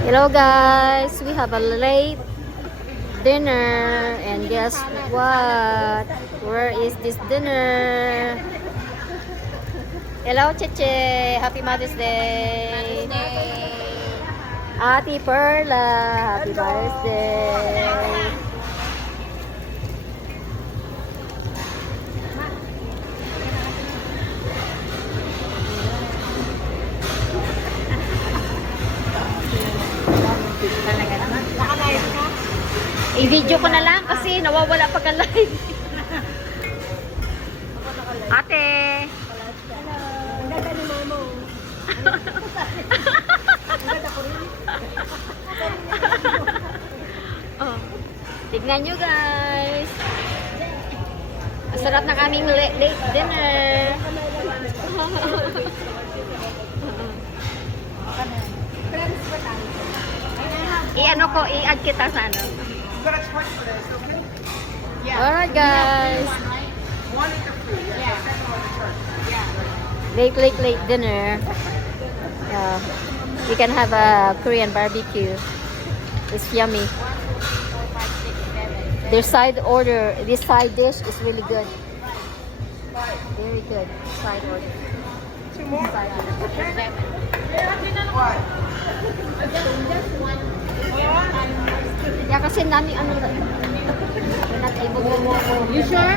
Hello guys, we have a late dinner and guess what? Where is this dinner? Hello Cheche, happy Mother's Day. Ate Perla, happy birthday. I-video ko na lang kasi nawawala pag live. Ate. Ang ganda ni Mamo. Ang ganda ko rin. Oh. Tignan nyo guys. Ang sarap ng aming late dinner. Friends ba tayo? I-ano ko, i-add kita sa ano. You got a charge for this, okay? Alright guys. One is the free. Yeah. Second one is charge. Late dinner. Yeah. We can have a Korean barbecue. It's yummy. Their side order, this side dish is really good. Very good. Side order. Two more? Side order. What? Yeah, kasi nami ano we're not able to. You sure?